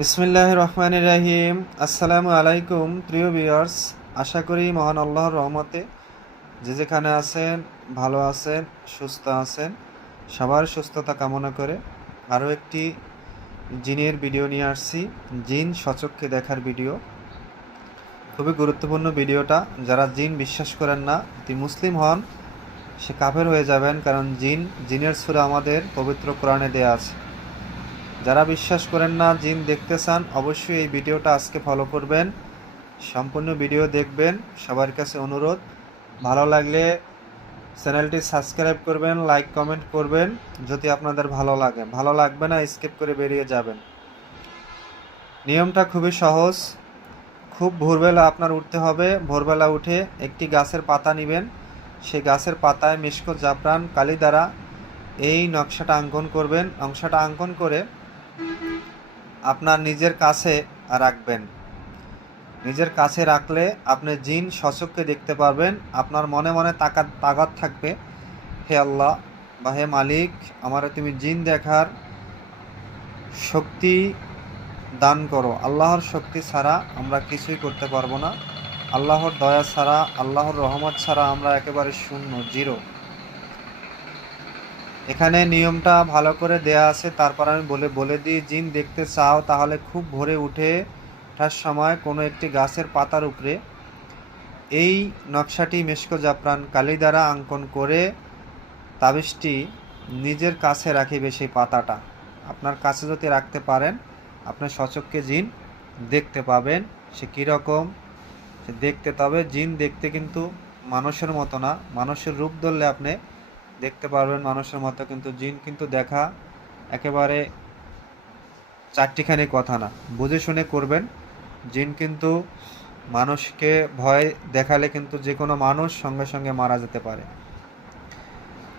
বিসমিল্লাহির রহমানির রহিম। আসসালামু আলাইকুম প্রিয় ভিউয়ার্স, আশা করি মহান আল্লাহর রহমতে যে যেখানে আছেন ভালো আছেন, সুস্থ আছেন। সবার সুস্থতা কামনা করে আরও একটি জিনের ভিডিও নিয়ে আসছি। জিন সচক্ষে দেখার ভিডিও, খুবই গুরুত্বপূর্ণ ভিডিওটা। যারা জিন বিশ্বাস করেন না, যদি মুসলিম হন সে কাফের হয়ে যাবেন, কারণ জিনের সূরা আমাদের পবিত্র কোরআনে দেয়া আছে। যারা বিশ্বাস করেন না, জিন দেখতে চান, অবশ্যই এই ভিডিওটা আজকে ফলো করবেন, সম্পূর্ণ ভিডিও দেখবেন। সবার কাছে অনুরোধ, ভালো লাগলে চ্যানেলটি সাবস্ক্রাইব করবেন, লাইক কমেন্ট করবেন যদি আপনাদের ভালো লাগে। ভালো লাগবে না স্কিপ করে বেরিয়ে যাবেন। নিয়মটা খুবই সহজ। খুব ভোরবেলা আপনার উঠতে হবে। ভোরবেলা উঠে একটি গাছের পাতা নেবেন। সেই গাছের পাতায় মিশক জাফরান কালি দ্বারা এই নকশাটা অঙ্কন করবেন। নকশাটা অঙ্কন করে আপনার নিজের কাছে রাখবেন। নিজের কাছে রাখলে আপনি জিন সচক্ষে দেখতে পারবেন। আপনার মনে মনে তাগাদ থাকবে, হে আল্লাহ বা হে মালিক, আমারে তুমি জিন দেখার শক্তি দান করো। আল্লাহর শক্তি ছাড়া আমরা কিছুই করতে পারবো না। আল্লাহর দয়া ছাড়া, আল্লাহর রহমত ছাড়া আমরা একেবারে শূন্য, জিরো। এখানে নিয়মটা ভালো করে দেয়া আছে, তারপর আমি বলে দিই। জিন দেখতে চাও তাহলে খুব ভোরে ওঠার সময় কোনো একটি গাছের পাতার উপরে এই নকশাটি মিশক জাফরান কালি দ্বারা অঙ্কন করে তাবিজটি নিজের কাছে রাখিবে। সেই পাতাটা আপনার কাছে যদি রাখতে পারেন, আপনার সচক্ষে জিন দেখতে পাবেন। সে কীরকম সে দেখতে, তবে জিন দেখতে কিন্তু মানুষের মতো না। মানুষের রূপ ধরলে আপনি দেখতে পারবেন মানুষের মতো, কিন্তু জিন কিন্তু দেখা একেবারে চারটিখানি কথা না, বুঝে শুনে করবেন। জিন কিন্তু মানুষকে ভয় দেখালে কিন্তু যে কোনো মানুষ সঙ্গে সঙ্গে মারা যেতে পারে।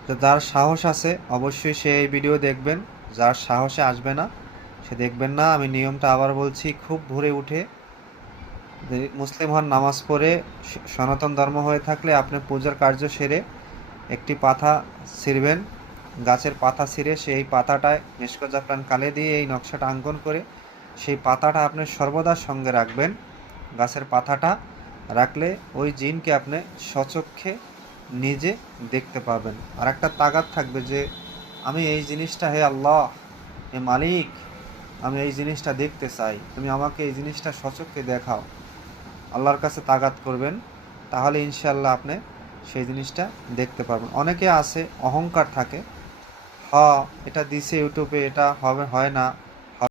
তো যার সাহস আছে অবশ্যই সে এই ভিডিও দেখবেন, যার সাহসে আসবে না সে দেখবেন না। আমি নিয়মটা আবার বলছি, খুব ভোরে উঠে, মুসলিম হন, নামাজ পড়ে, সনাতন ধর্ম হয়ে থাকলে আপনি পূজার কার্য সেরে একটি পাতা ছিঁড়বেন। গাছের পাতা ছিঁড়ে সেই পাতাটায় মিশক জাফরান কালি দিয়ে এই নকশাটা অঙ্কন করে সেই পাতাটা আপনি সর্বদা সঙ্গে রাখবেন। গাছের পাতাটা রাখলে ওই জিনকে আপনি সচক্ষে নিজে দেখতে পাবেন। আর একটা তাগাদ থাকবে যে আমি এই জিনিসটা, হে আল্লাহ, হে মালিক, আমি এই জিনিসটা দেখতে চাই, তুমি আমাকে এই জিনিসটা সচক্ষে দেখাও। আল্লাহর কাছে তাগাদ করবেন, তাহলে ইনশাআল্লাহ আপনি সেই জিনিসটা দেখতে পারবেন। অনেকে আছে অহংকার থাকে, এটা দিছে ইউটিউবে, এটা হয় না,